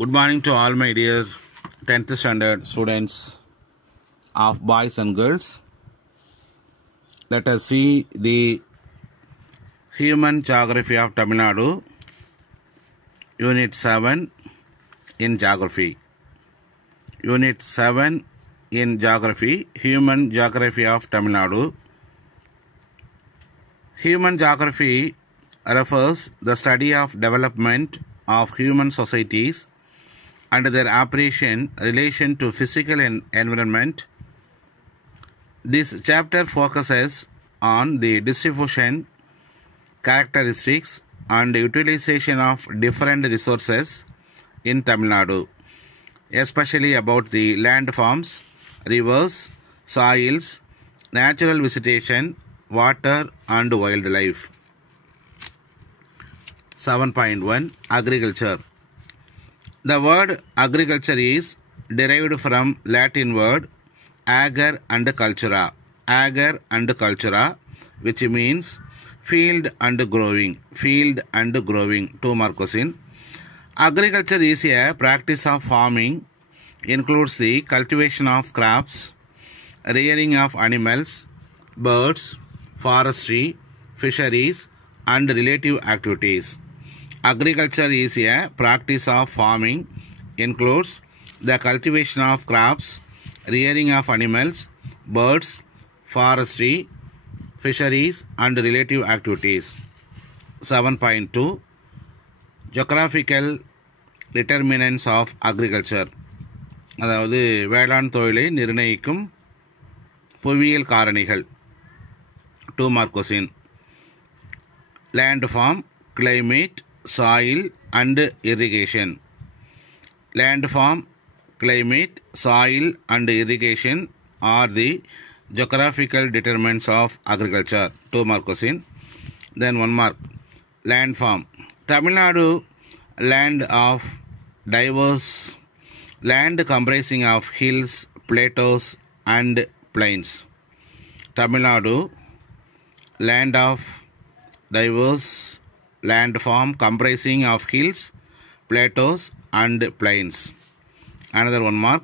Good morning to all my dear 10th standard students of boys and girls. Let us see the Human Geography of Tamil Nadu, Unit 7 in Geography. Unit 7 in Geography, Human Geography of Tamil Nadu. Human Geography refers the study of development of human societies and their operation relation to physical environment. This chapter focuses on the distribution, characteristics and utilization of different resources in Tamil Nadu, especially about the landforms, rivers, soils, natural vegetation, water and wildlife. 7.1 Agriculture. The word agriculture is derived from Latin word ager and cultura. Ager and cultura, which means field and growing. Field and growing. 2 mark question. Agriculture is a practice of farming, includes the cultivation of crops, rearing of animals, birds, forestry, fisheries, and related activities. Agriculture is a practice of farming, includes the cultivation of crops, rearing of animals, birds, forestry, fisheries, and related activities. 7.2 Geographical determinants of agriculture. அதாவது வேளாண் தொழிலை நிர்ணயிக்கும் புவியியல் காரணிகள். 2 mark question. Landform, climate, soil and irrigation. Landform, climate, soil and irrigation are the geographical determinants of agriculture. 2 mark question. Then 1 mark. Landform. Tamil Nadu, land of diverse land comprising of hills, plateaus and plains. Tamil Nadu, land of diverse landform comprising of hills, plateaus and plains. Another 1 mark.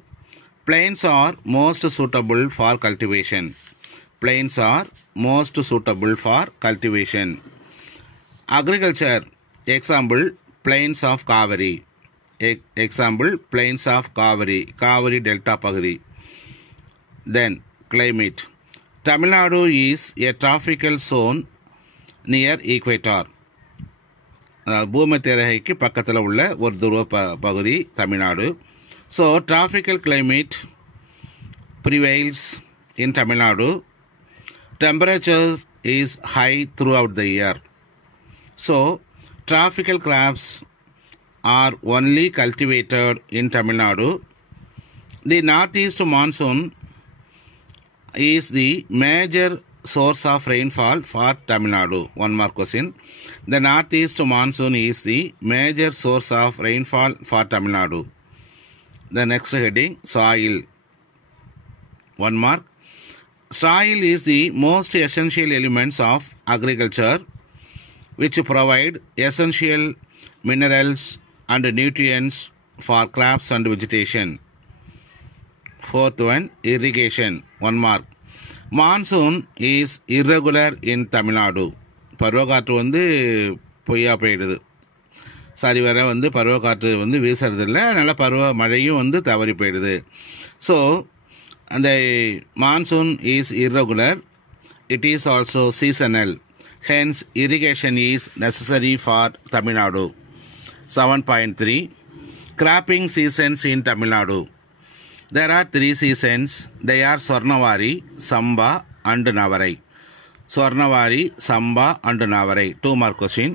Plains are most suitable for cultivation. Plains are most suitable for cultivation. Agriculture. Example, plains of Kaveri. Example, plains of Kaveri. Kaveri Delta Pagadi. Then, climate. Tamil Nadu is a tropical zone near equator. பூமத்தியரேகைக்கு பக்கத்தில் உள்ள ஒரு துருவ பகுதி Tamil Nadu. So tropical climate prevails in Tamil Nadu. Temperature is high throughout the year. So tropical crops are only cultivated in Tamil Nadu. The northeast monsoon is the major source of rainfall for Tamil Nadu. 1 mark question. The northeast monsoon is the major source of rainfall for Tamil Nadu. The next heading, soil. 1 mark. Soil is the most essential elements of agriculture, which provide essential minerals and nutrients for crops and vegetation. 4th one, irrigation. 1 mark. Monsoon is irregular in Tamil Nadu. பருவக்காற்று வந்து பொய்யா போயிடுது. சரி வர வந்து பருவக்காற்று வந்து வீசுறதில்லை, அதனால் பருவ மழையும் வந்து தவறி போயிடுது. ஸோ அந்த monsoon is irregular. It is also seasonal. Hence irrigation is necessary for Tamil Nadu. 7.3 Cropping seasons in Tamil Nadu. There are 3 seasons. They are Swarnavari, Samba and Navarai. Swarnavari, Samba and Navarai. 2 mark question.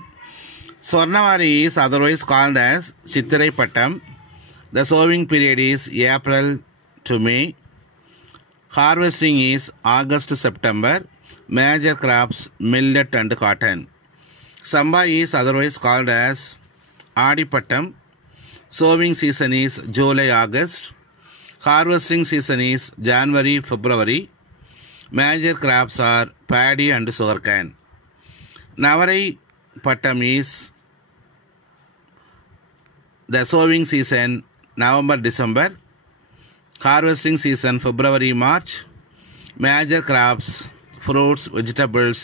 Swarnavari is otherwise called as Chittirai Pattam. The sowing period is April to May. Harvesting is August to September. Major crops millet and cotton. Samba is otherwise called as Adi Pattam. Sowing season is July-August. Harvesting season is January-February. Major crops are paddy and sugarcane. Navarai Pattam is The sowing season November-December. Harvesting season February-March. Major crops fruits, vegetables,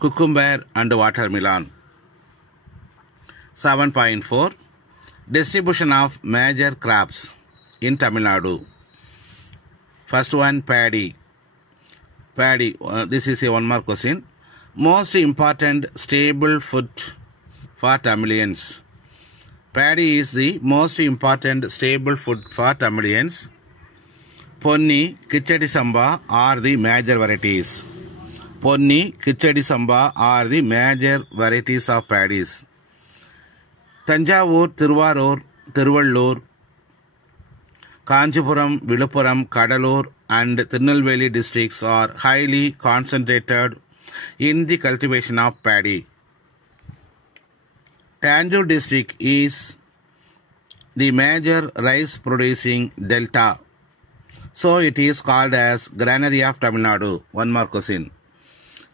cucumber and watermelon. 7.4 Distribution of major crops in Tamil Nadu. First one, paddy. This is a one mark question. Most important staple food for Tamilians. Paddy is the most important staple food for Tamilians. Ponni, Kichadi Samba are the major varieties. Ponni, Kichadi Samba are the major varieties of paddies. Tanjavur, Tiruvarur, Tiruvallur, Kanchipuram, Viluppuram, Kadalur and Tirunelveli districts are highly concentrated in the cultivation of paddy. Tanjore district is the major rice producing delta. So it is called as Granary of Tamil Nadu. One more question.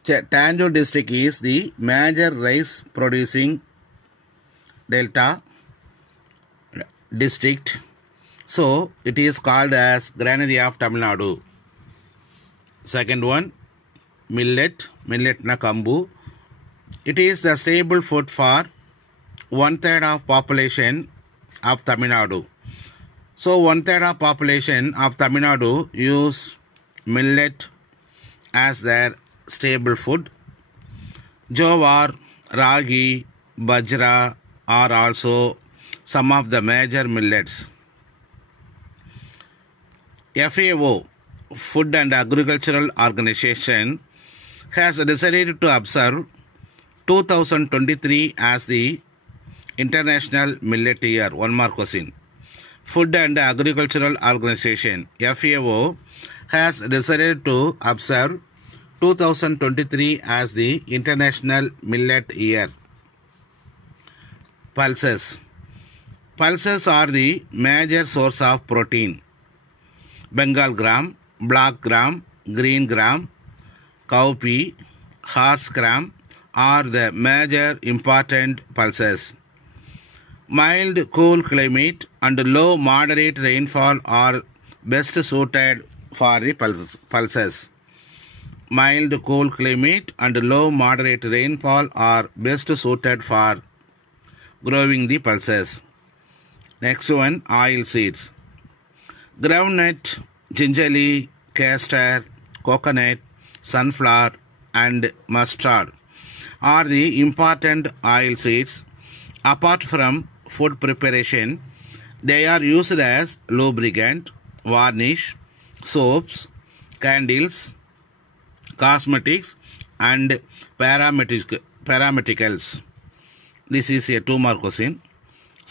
Tanjore district is the major rice producing delta district. So it is called as Granary of Tamil Nadu. Second one, millet na kambu. It is the staple food for 1/3 of population of Tamil Nadu. So 1/3 of population of Tamil Nadu use millet as their staple food. Jowar, ragi, bajra are also some of the major millets. FAO, Food and Agricultural Organization, has decided to observe 2023 as the International Millet Year. One more question. Food and Agricultural Organization, FAO, has decided to observe 2023 as the International Millet Year. Pulses. Pulses are the major source of protein. Bengal gram, black gram, green gram, cowpea, horse gram are the major important pulses. Mild, cool climate and low moderate rainfall are best suited for the pulses. Mild, cool climate and low moderate rainfall are best suited for growing the pulses. Next one, oil seeds. Groundnut, gingerly, castor, coconut, sunflower and mustard are the important oil seeds. Apart from food preparation, they are used as lubricant, varnish, soaps, candles, cosmetics and paramedicals. This is a 2 mark question.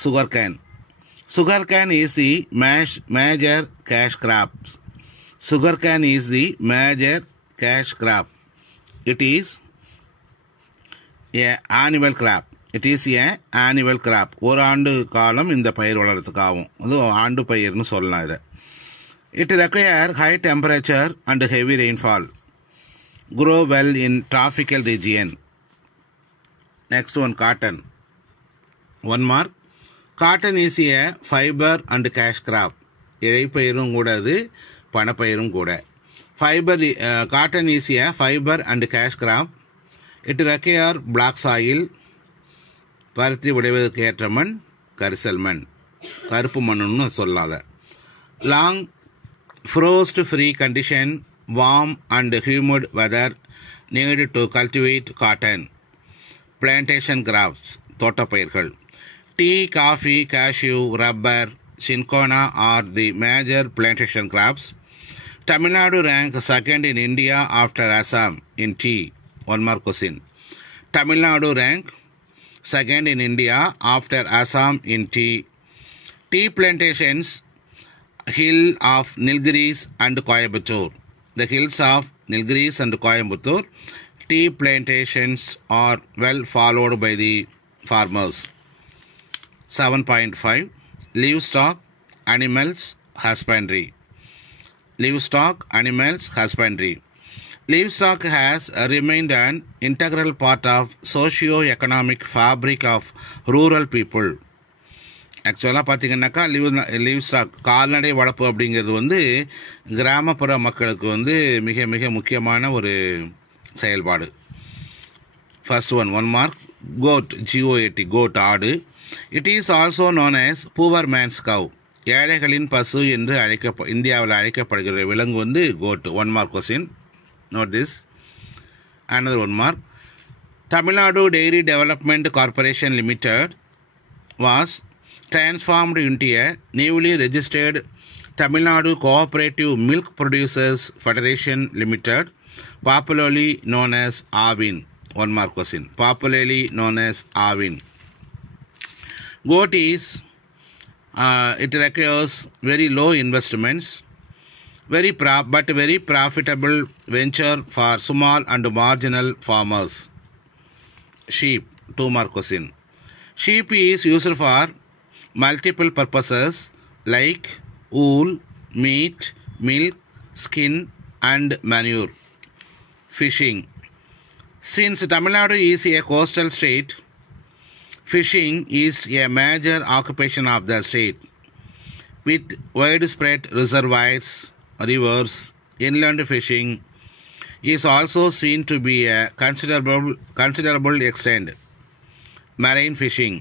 Sugarcane. Sugarcane is the major cash crop. Sugarcane is the major cash crop. It is an annual crop. It is an annual crop. ஒரு ஆண்டு காலம் இந்த பயிர் வளர்றதுக்காகும். அது ஆண்டு பயிர்னு சொல்லலாம் இதை. It requires high temperature and heavy rainfall. Grow well in tropical region. Next one, cotton. 1 mark. Cotton is a fiber and cash crop. இழைப்பயிரும் கூட அது பணப்பயிரும் கூட. Cotton is a fiber and cash crop. It requires black soil. பருத்தி விளைவதற்கு ஏற்ற மண் கரிசல் மண். கருப்பு மண்ணுன்னு சொல்லாத. Long frost free condition, warm and humid weather needed to cultivate cotton. Plantation crops, தோட்டப்பயிர்கள். Tea, coffee, cashew, rubber, cinchona are the major plantation crops. Tamil Nadu ranks second in India after Assam in tea. 1 more question. Tamil Nadu ranks second in India after Assam in tea. Tea plantations, hill of Nilgiris and Coimbatore. The hills of Nilgiris and Coimbatore, tea plantations are well followed by the farmers. 7.5 Livestock, animals, husbandry. Livestock, animals, husbandry. Livestock has remained an integral part of socio-economic fabric of rural people. ஆக்சுவலாக பார்த்தீங்கன்னாக்கா live stock கால்நடை வளர்ப்பு அப்படிங்கிறது வந்து கிராமப்புற மக்களுக்கு வந்து மிக மிக முக்கியமான ஒரு செயல்பாடு. First one mark. Goat, GOAT, goat ஆடு. It is also known as poor man's cow, ஏழைகளின் பசு என்று இந்தியாவில் அழைக்கப்படுகிற விலங்கு வந்து goat. 1 mark question. Note this. Another 1 mark. Tamil Nadu Dairy Development Corporation Limited was transformed into a newly registered Tamil Nadu Cooperative Milk Producers Federation Limited, popularly known as AVIN. 1 mark question. Popularly known as AVIN. Goat is, it requires very low investments, but very profitable venture for small and marginal farmers. Sheep. 2 mark question. Sheep is used for multiple purposes like wool, meat, milk, skin and manure. Fishing. Since Tamil Nadu is a coastal state, fishing is a major occupation of the state. With widespread reservoirs, rivers, inland fishing is also seen to be a considerable extent. Marine fishing.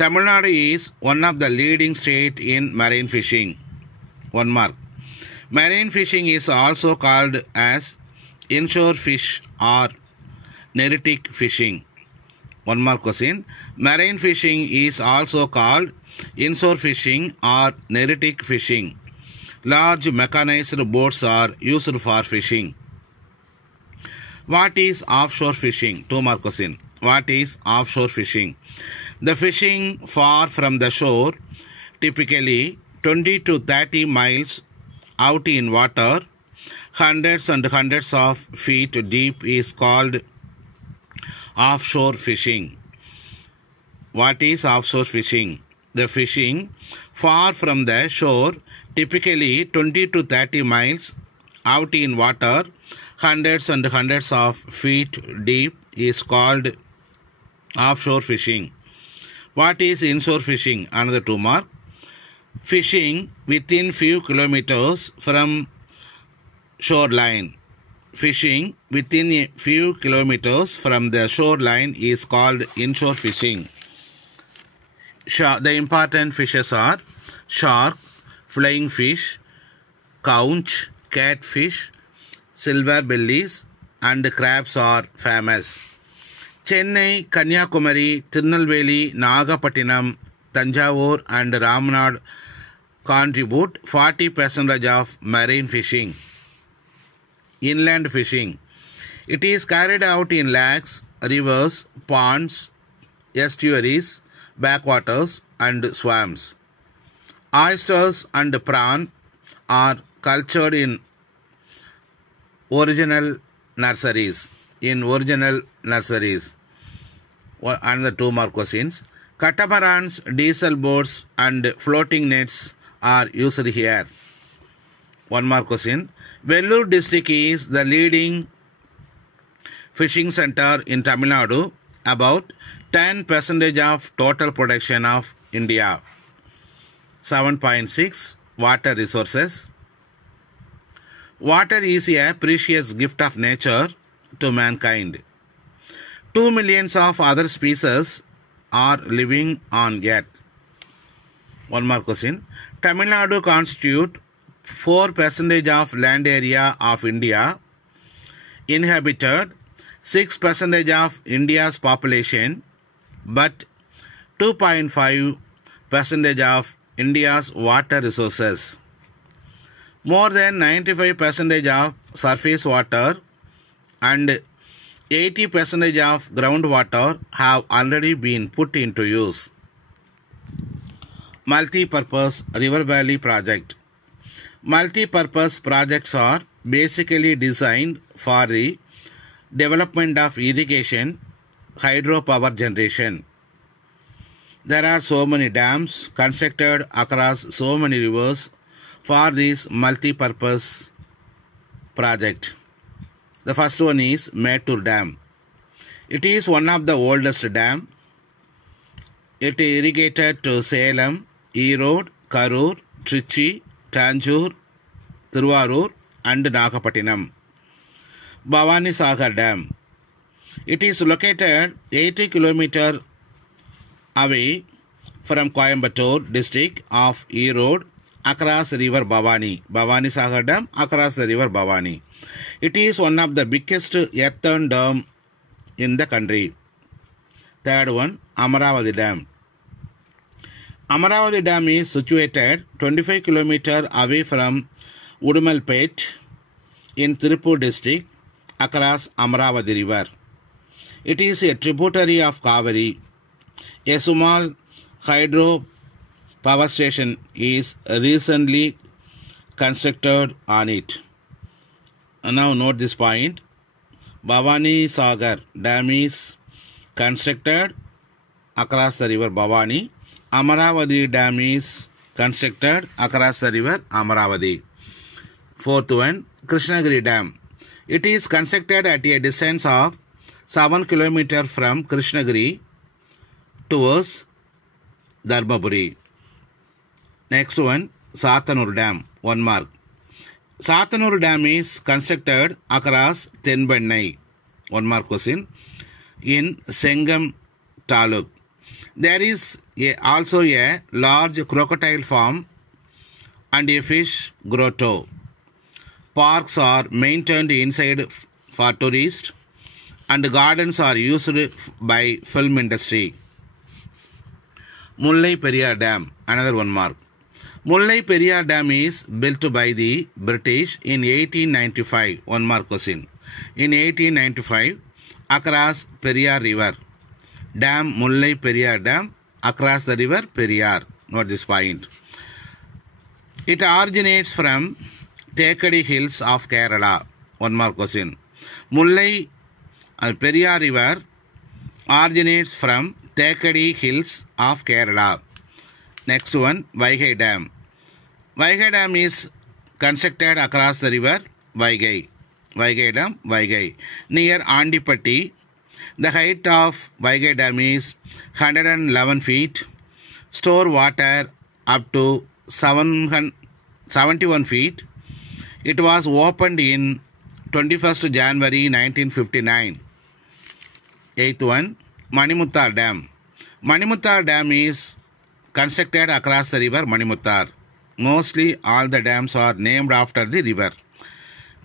Tamil Nadu is one of the leading states in marine fishing. 1 mark. Marine fishing is also called as inshore fish or nertic fishing. 1 mark question. Marine fishing is also called inshore fishing or nertic fishing. Large mechanized boats are used for fishing. What is offshore fishing? 2 mark question. What is offshore fishing? The fishing far from the shore, typically 20 to 30 miles out in water, hundreds and hundreds of feet deep, is called offshore fishing. What is offshore fishing? The fishing far from the shore, typically 20 to 30 miles out in water, hundreds and hundreds of feet deep, is called offshore fishing. What is inshore fishing? Another 2 mark. Fishing within few kilometers from shoreline. Fishing within a few kilometers from the shoreline is called inshore fishing. The important fishes are shark, flying fish, conch, catfish, silver bellies and crabs are famous. Chennai, Kanyakumari, Tirunelveli, Nagapattinam, Tanjavur and Ramanad contribute 40% of marine fishing. Inland fishing. It is carried out in lakes, rivers, ponds, estuaries, backwaters and swamps. Oysters and prawn are cultured in original nurseries. Another 2 mark questions. Catamarans, diesel boats and floating nets are used here. 1 mark question. Vellore district is the leading fishing center in Tamil Nadu, about 10% of total production of India. 7.6. Water resources. Water is a precious gift of nature to mankind. 2 million of other species are living on Earth. 1 mark question. Tamil Nadu constitute 4% of land area of India, inhabited 6% of India's population, but 2.5% of India's water resources. More than 95% of surface water and 80% of groundwater have already been put into use. Multi-purpose River Valley Project. Multi-purpose projects are basically designed for the development of irrigation, hydropower generation. There are so many dams constructed across so many rivers for this multi-purpose project. The first one is Mettur Dam. It is one of the oldest dam It irrigated to Salem, Erode, Karur, Trichy, Tanjore, Tiruvarur and Nagapattinam. Bhavani Sagar Dam. It is located 80 km away from Coimbatore district of Erode across river Bhavani. Bhavani Sagar Dam across the river Bhavani. It is one of the biggest earthen dam in the country. Third one, Amaravati Dam. Amaravati Dam is situated 25 km away from Udumalpet in Tirupur district across Amaravati river. It is a tributary of Kaveri. A small hydro power station is recently constructed on it. Now note this point. Bhavani Sagar Dam is constructed across the river Bhavani. Amaravati Dam is constructed across the river Amaravati. Fourth one, Krishnagiri Dam. It is constructed at a distance of 7 km from Krishnagiri towards Dharmapuri. Next one, Satanur Dam. 1 mark. Satanur Dam is constructed across Tenbannai. 1 mark question. In Sengam Taluk. There is also a large crocodile farm and a fish grotto. Parks are maintained inside for tourists and gardens are used by film industry. Mullai Periyar Dam, another 1 mark. Mullai Periyar Dam is built by the British in 1895. 1 mark question. In 1895, across Periyar River. Dam Mullai Periyar Dam across the river Periyar. Note this point. It originates from Thekadi Hills of Kerala. 1 mark question. Mullai Periyar River originates from Thekadi Hills of Kerala. Next one, Vaigai Dam. Vaigai Dam is constructed across the river Vaigai. Vaigai Dam, Vaigai. Near Andipatti. The height of Vaigai Dam is 111 feet. Store water up to 71 feet. It was opened in 21st January 1959. Eighth one, Manimuttar Dam. Manimuttar Dam is constructed across the river Manimuttar. Mostly all the dams are named after the river.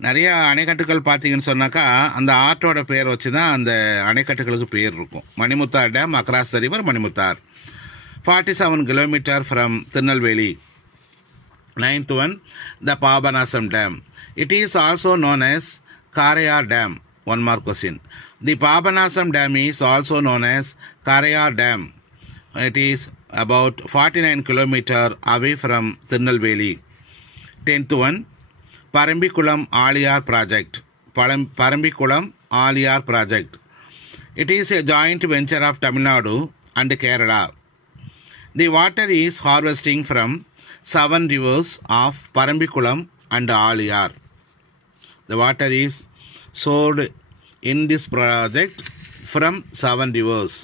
நிறைய அணைக்கட்டுகள் பார்த்தீங்கன்னு சொன்னாக்கா அந்த ஆற்றோட பேர் வச்சு தான் அந்த அணைக்கட்டுகளுக்கு பேர் இருக்கும். Manimuthar dam across the river Manimuthar. 47 km from Tirunelveli. Ninth one, the Papanasam Dam. It is also known as Karayar Dam. 1 mark question. The Papanasam Dam is also known as Karayar Dam. It is about 49 km away from Tirunelveli. 10th one, Parambikulam Aliyar Project. Parambikulam Aliyar Project. It is a joint venture of Tamil Nadu and Kerala. The water is harvesting from 7 rivers of Parambikulam and Aliyar. The water is sold in this project from 7 rivers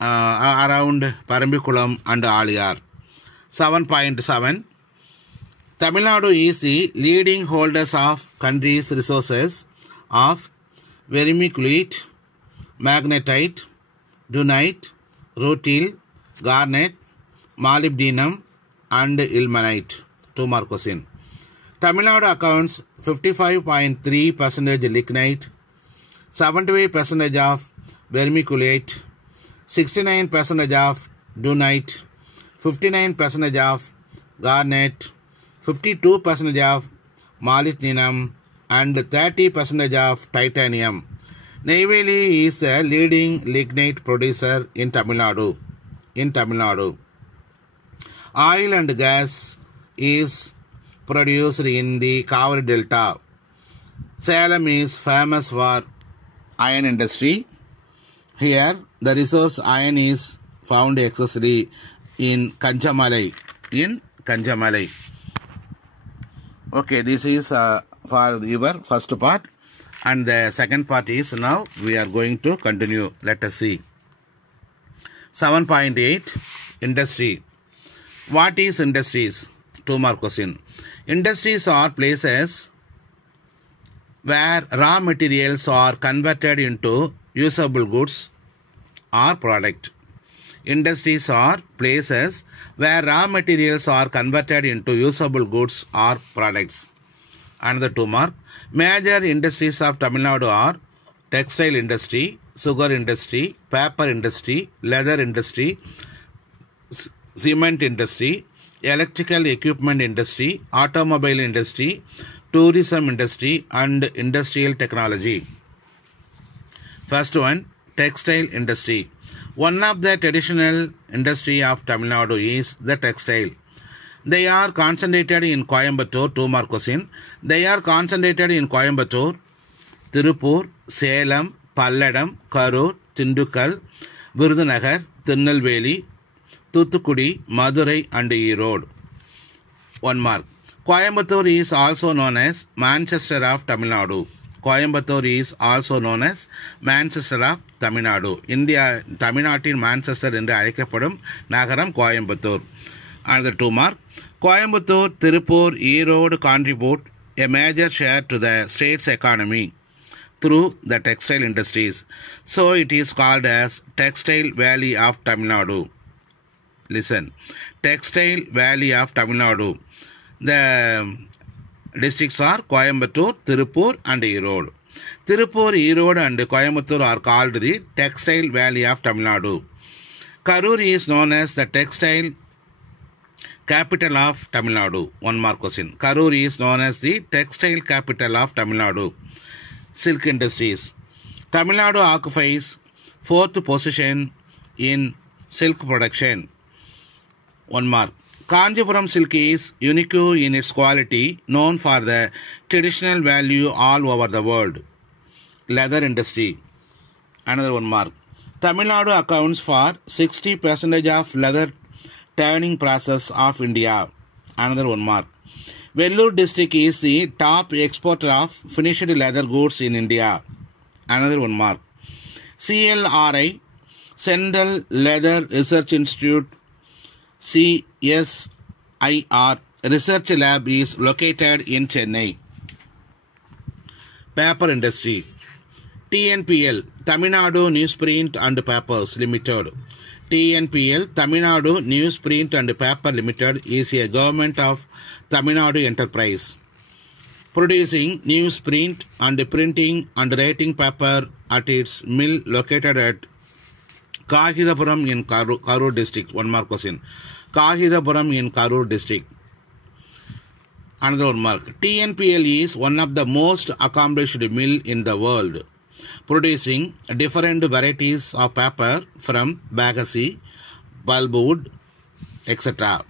around Parambikulam and Aliyar. 7.7. Tamil Nadu is the leading holders of country's resources of vermiculite, magnetite, dunite, rutile, garnet, molybdenum and ilmenite. 2 mark question. Tamil Nadu accounts 55.3% lignite, 75% of vermiculite, 69% of dunite, 59% of garnet, 52% of molybdenum and 30% of titanium. Neyveli is a leading lignite producer in Tamil Nadu. Oil and gas is produced in the Kaveri Delta. Salem is famous for iron industry. Here, the resource iron is found excessively in Kanjamalai. Okay, this is for your first part, and the second part is now we are going to continue. Let us see. 7.8 Industry. What is industries? 2 mark question. Industries are places where raw materials are converted into usable goods or product. Industries are places where raw materials are converted into usable goods or products. Another 2 mark. Major industries of Tamil Nadu are textile industry, sugar industry, paper industry, leather industry, cement industry, electrical equipment industry, automobile industry, tourism industry, and industrial technology. First one, textile industry. One of the traditional industry of Tamil Nadu is the textile. They are concentrated in Coimbatore, 2 mark question. They are concentrated in Coimbatore, Tirupur, Salem, Palladam, Karur, Tindukkal, Virudhunagar, Tirunelveli, Thuthukudi, Madurai and Erode. 1 mark. Coimbatore is also known as Manchester of Tamil Nadu. Coimbatore is also known as Manchester of Tamil Nadu. India, Tamil Nadu Manchester என்று அழைக்கப்படும் நகரம் Coimbatore. Another 2 mark. Coimbatore, Tirupur, Erode contribute a major share to the state's economy through the textile industries. So it is called as Textile Valley of Tamil Nadu. Listen. Textile Valley of Tamil Nadu. The districts are Coimbatore, Tirupur and Erode. Tirupur, Erode and Coimbatore are called the Textile Valley of Tamil Nadu. Karur is known as the textile capital of Tamil Nadu. 1 mark question. Karur is known as the textile capital of Tamil Nadu. Silk industries. Tamil Nadu occupies 4th position in silk production. 1 mark. Kanjipuram silk is unique in its quality, known for the traditional value all over the world. Leather industry. Another 1 mark. Tamil Nadu accounts for 60% of leather tanning process of India. Another 1 mark. Vellore district is the top exporter of finished leather goods in India. Another 1 mark. CLRI, Central Leather Research Institute, CSIR Research Lab is located in Chennai. Paper industry. TNPL, Tamil Nadu Newsprint and Papers Limited. TNPL, Tamil Nadu Newsprint and Paper Limited is a government of Tamil Nadu enterprise, producing newsprint and printing and writing paper at its mill located at Kahidapuram in Karur district. 1 mark question. Kahidapuram in Karur district. Another 1 mark. TNPL is one of the most accomplished mill in the world, producing different varieties of paper from bagasse, pulpwood, etc.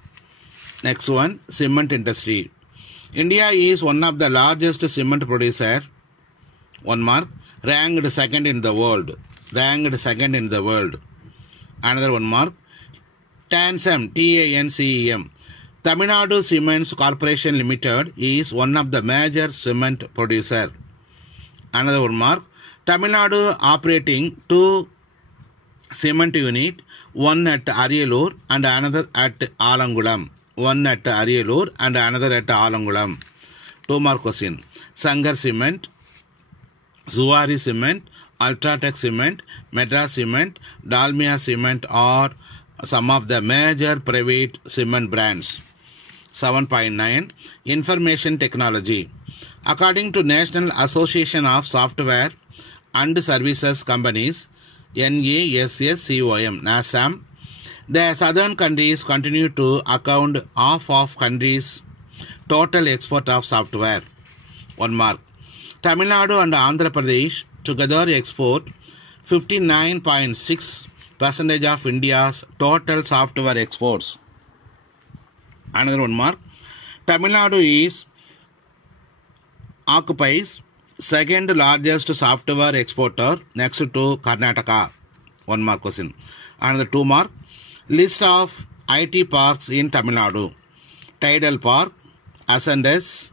Next one, cement industry. India is one of the largest cement producer. 1 mark. Ranked second in the world. Ranked second in the world. Another 1 mark. TANCEM, TANCEM. Tamil Nadu Cements Corporation Limited is one of the major cement producer. Another 1 mark. Tamil Nadu operating 2 cement unit, one at Ariyalur and another at Alangulam. One at Ariyalur and another at Alangulam. 2 mark question. Sangar Cement, Zuari Cement, Ultratech Cement, Madras Cement, Dalmia Cement are some of the major private cement brands. 7.9 Information Technology. According to National Association of Software and Services Companies, NASSCOM, NASSAM, the southern countries continue to account half of countries' total export of software. 1 mark. Tamil Nadu and Andhra Pradesh together export 59.6% of India's total software exports. Another 1 mark. Tamil Nadu occupies second largest software exporter next to Karnataka. 1 mark question. Another 2 mark. List of IT parks in Tamil Nadu. Tidal Park, Ascendas,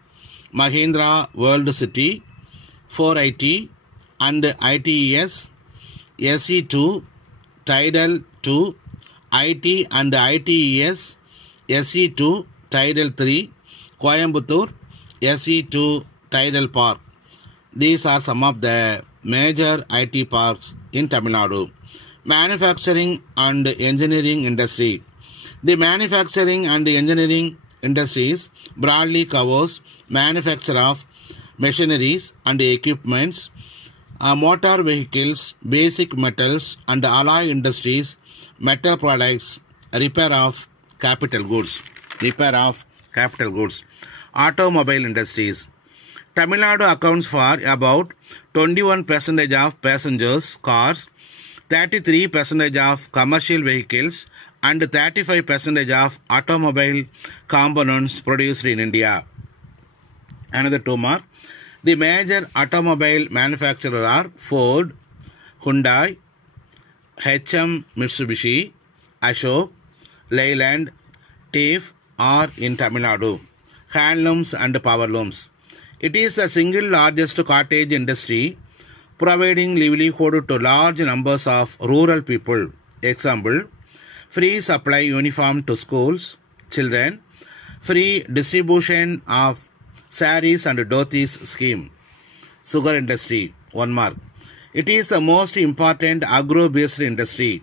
Mahindra World City, 4IT and ITES, SE2, Tidal 2, IT and ITES, SE2, Tidal 3, Coimbatore, SE2, Tidal Park. These are some of the major IT parks in Tamil Nadu. Manufacturing and engineering industry. The manufacturing and engineering industries broadly covers manufacture of machineries and equipments, motor vehicles, basic metals and alloy industries, metal products, repair of capital goods. Automobile industries. Tamil Nadu accounts for about 21% of passengers cars, 33% of commercial vehicles and 35% of automobile components produced in India. Another 2 more. The major automobile manufacturers are Ford, Hyundai, HM Mitsubishi, Ashok, Leyland, TIF are in Tamil Nadu. Handlooms and powerlooms. It is the single largest cottage industry, providing livelihood to large numbers of rural people. Example, free supply uniform to schools, children, free distribution of saris and dhotis scheme. Sugar industry, 1 mark. It is the most important agro-based industry.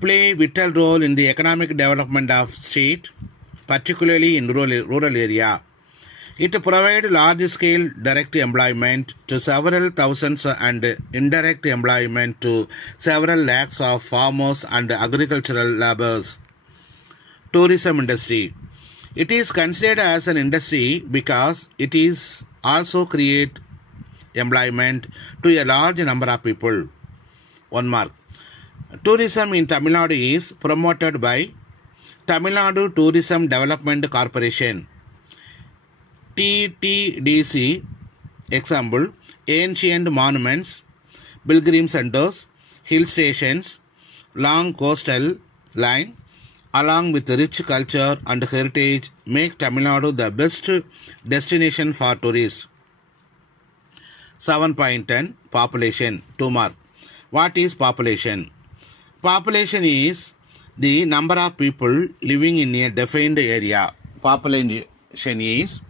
Play vital role in the economic development of state, particularly in rural area. It provides large-scale direct employment to several thousands and indirect employment to several lakhs of farmers and agricultural laborers. Tourism industry. It is considered as an industry because it is also create employment to a large number of people. 1 mark. Tourism in Tamil Nadu is promoted by Tamil Nadu Tourism Development Corporation. TTDC, example, ancient monuments, pilgrim centers, hill stations, long coastal line, along with rich culture and heritage, make Tamil Nadu the best destination for tourists. 7.10 Population, 2 mark. What is population? Population is the number of people living in a defined area. Population is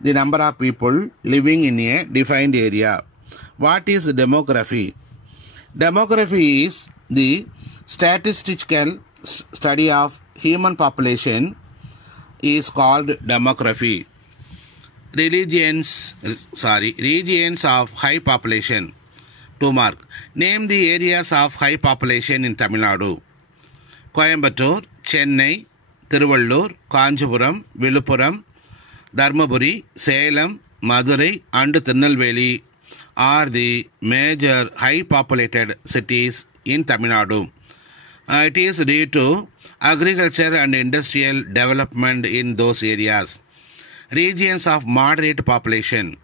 the number of people living in a defined area. What is demography? Demography is the statistical study of human population is called demography. Regions of high population. 2 mark. Name the areas of high population in Tamil Nadu. Coimbatore, Chennai, Tiruvallur, Kanchipuram, Viluppuram, Dharmaburi, Salem, Madurai and Tirunelveli are the major high populated cities in Tamil Nadu. It is due to agriculture and industrial development in those areas. Regions of moderate population.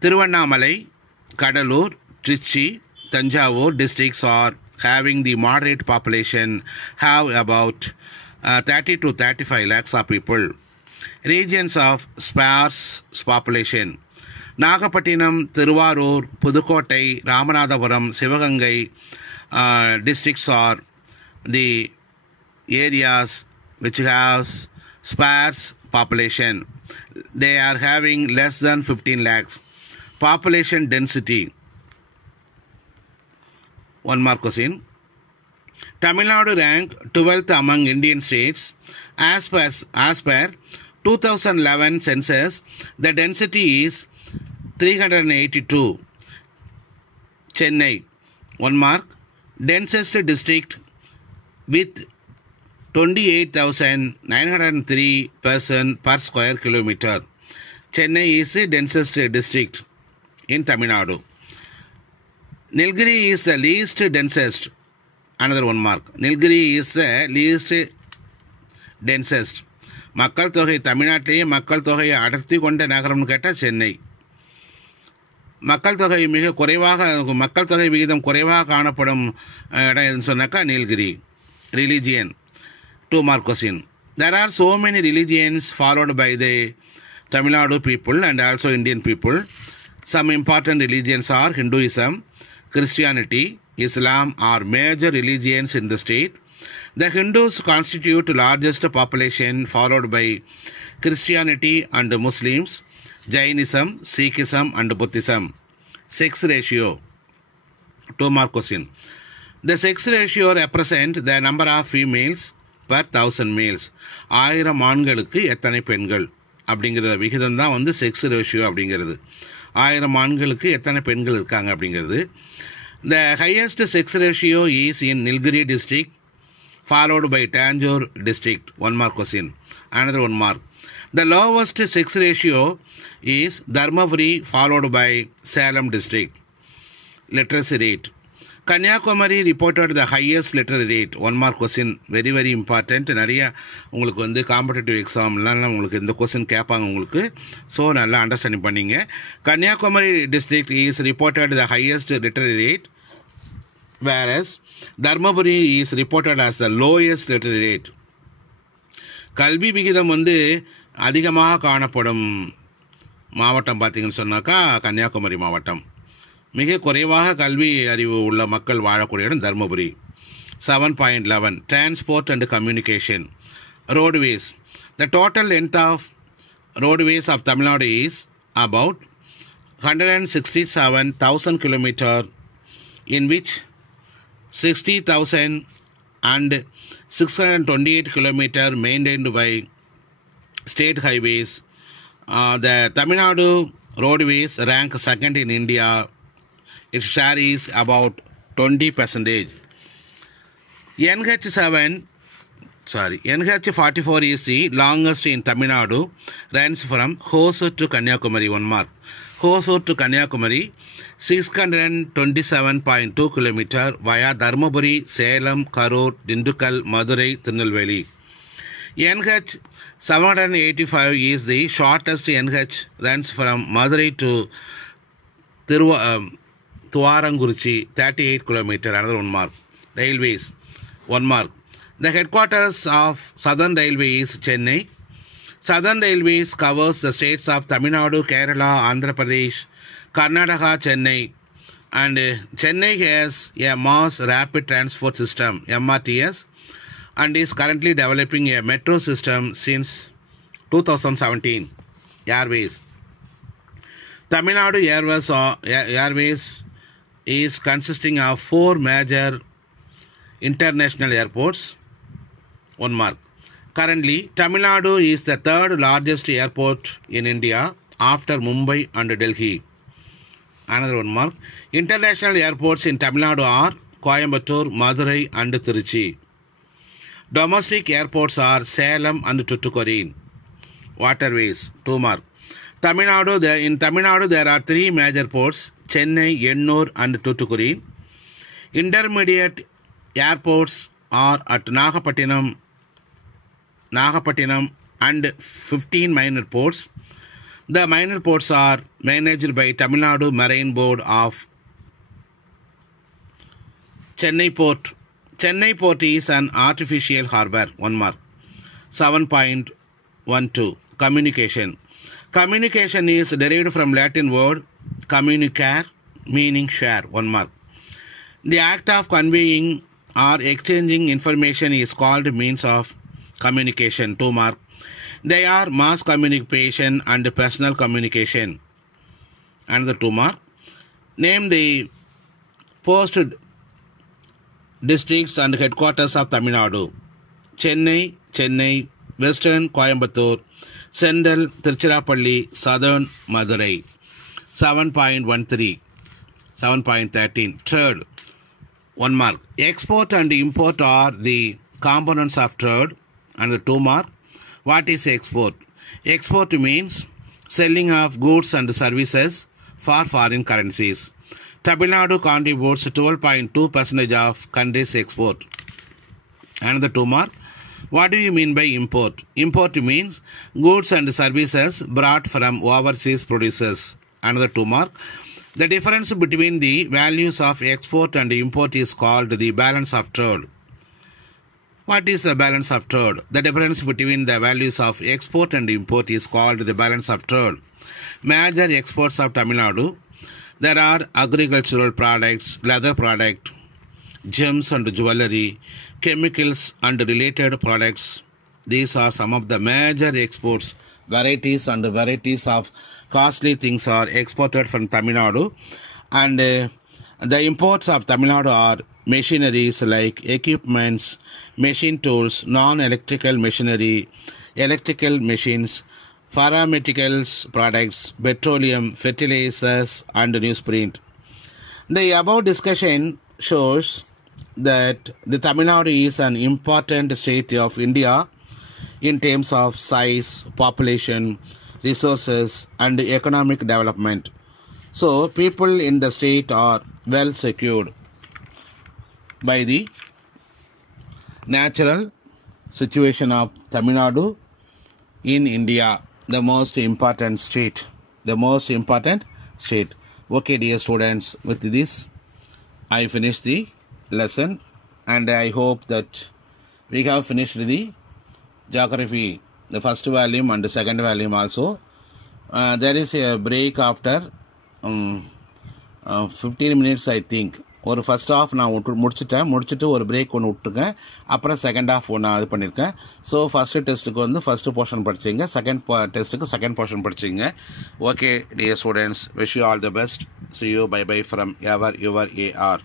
Tiruvannamalai, Kadalur, Trichy, Tanjavur districts are having the moderate population, have about 30 to 35 lakhs of people. Regions of sparse population. Nagapattinam, Thiruvarur, Pudukkottai, Ramanathapuram, Sivagangai districts are the areas which has sparse population. They are having less than 15 lakhs. Population density. 1 mark question. Tamil Nadu ranked 12th among Indian states. As per 2011 census, the density is 382. Chennai, 1 mark. Densest district with 28,903 person per square kilometer. Chennai is the densest district in Tamil Nadu. Nilgiri is the least densest. Another 1 mark. Nilgiri is the least densest. மக்கள் தொகை தமிழ்நாட்டிலேயே மக்கள் தொகையை அடர்த்தி கொண்ட நகரம்னு கேட்டால் சென்னை. மக்கள் தொகை மக்கள் தொகை விகிதம் குறைவாக காணப்படும் இடம் எதுன்னு சொன்னாக்கா Nilgiri. Religion, 2 mark question. There are so many religions followed by the Tamil Nadu people and also Indian people. Some important religions are Hinduism, Christianity, Islam are major religions in the state. The Hindus constitute the largest population, followed by Christianity and Muslims, Jainism, Sikhism and Buddhism. Sex ratio. 2-mark question. The sex ratio represents the number of females per 1000 males. 1000 ஆண்களுக்கு எத்தனை பெண்கள் அப்படிங்கிற விகிதம் தான் வந்து sex ratio அப்படிங்கிறது. 1000 ஆண்களுக்கு எத்தனை பெண்கள் இருக்காங்க அப்படிங்கிறது. The highest sex ratio is in Nilgiri district, followed by Tanjore district. 1-mark question. Another 1 mark. The lowest sex ratio is Dharmaburi, followed by Salem district. Literacy rate. Kanyakumari reported the highest literary rate. 1-mark question. Very very important. நிறைய உங்களுக்கு வந்து competitive எக்ஸாம்லாம் உங்களுக்கு இந்த question கேட்பாங்க உங்களுக்கு. So நல்லா understanding பண்ணிங்க. Kanyakumari district is reported the highest literary rate, whereas Dharmaburi is reported as the lowest literary rate. கல்வி விகிதம் வந்து அதிகமாக காணப்படும் மாவட்டம் பார்த்தீங்கன்னு சொன்னாக்கா கன்னியாகுமரி மாவட்டம். மிக குறைவாக கல்வி அறிவு உள்ள மக்கள் வாழக்கூடிய இடம் Dharmapuri. 7.11 Transport and Communication. Roadways. The total length of roadways of Tamil Nadu is about 167,000 km, in which 60,000 and 628 km maintained by state highways. The Tamil Nadu roadways rank second in India. Its share is about 20%. NH44 is the longest in Tamil Nadu, runs from Hosur to Kanyakumari. 1 mark. Hosur to Kanyakumari, 627.2 km via Dharmaburi, Salem, Karur, Dindukkal, Madurai, Tirunelveli. NH 785 is the shortest NH, runs from Madurai to Thuvarangurchi, 38 km. Another 1 mark. Railways. 1 mark. The headquarters of Southern Railway is Chennai. Southern Railways covers the states of Tamil Nadu, Kerala, Andhra Pradesh, Karnataka, Chennai. And Chennai has a mass rapid transport system, MRTS, and is currently developing a metro system since 2017. Airways. Tamil Nadu Airways is consisting of 4 major international airports. 1 mark. Currently, Tamil Nadu is the 3rd largest airport in India after Mumbai and Delhi. Another 1 mark. International airports in Tamil Nadu are Coimbatore, Madurai and Tiruchi. Domestic airports are Salem and Tuticorin. Waterways. 2 mark. In Tamil Nadu there are 3 major ports, Chennai, Ennur and Tuticorin. Intermediate airports are at Nagapattinam and 15 minor ports. The minor ports are managed by Tamil Nadu Marine Board of Chennai Port. Chennai Port is an artificial harbour. 1 mark. 7.12 Communication. Communication is derived from Latin word communicare, meaning share. 1 mark. The act of conveying or exchanging information is called means of communication. 2 mark. They are mass communication and personal communication. Another 2 mark. Name the post districts and headquarters of Tamil Nadu. Chennai, Western Coimbatore, Central Tiruchirappalli, Southern Madurai. 7.13 Trade. 1 mark. Export and import are the components of trade. And the 2 mark. What is export? Export means selling of goods and services for foreign currencies. Tamil Nadu contributes 12.2% of country's export. Another 2 mark. What do you mean by import? Import means goods and services brought from overseas producers. Another 2 mark. The difference between the values of export and import is called the balance of trade. What is the balance of trade? The difference between the values of export and import is called the balance of trade. Major exports of Tamil Nadu. There are agricultural products, leather product, gems and jewelry, chemicals and related products. These are some of the major exports. Varieties and varieties of costly things are exported from Tamil Nadu. And the imports of Tamil Nadu are machineries like equipments, machine tools, non-electrical machinery, electrical machines, pharmaceuticals products, petroleum, fertilizers, and newsprint. The above discussion shows that the Tamil Nadu is an important state of India in terms of size, population, resources, and economic development. So, people in the state are well secured by the natural situation of Tamil Nadu in India, the most important state. Okay, dear students, with this, I finished the lesson, and I hope that we have finished the geography, the first volume and the second volume also. There is a break after 15 minutes, I think. ஒரு first half நான் முடிச்சுட்டு ஒரு break ஒன்று விட்டுருக்கேன். அப்புறம் second half ஒன்று இது பண்ணியிருக்கேன். ஸோ ஃபஸ்ட்டு டெஸ்ட்டுக்கு வந்து ஃபஸ்ட்டு போர்ஷன் படிச்சிங்க, செகண்ட் டெஸ்ட்டுக்கு செகண்ட் போர்ஷன் படிச்சிங்க. Okay dear students, wish you all the best. See you. Bye bye from your AR.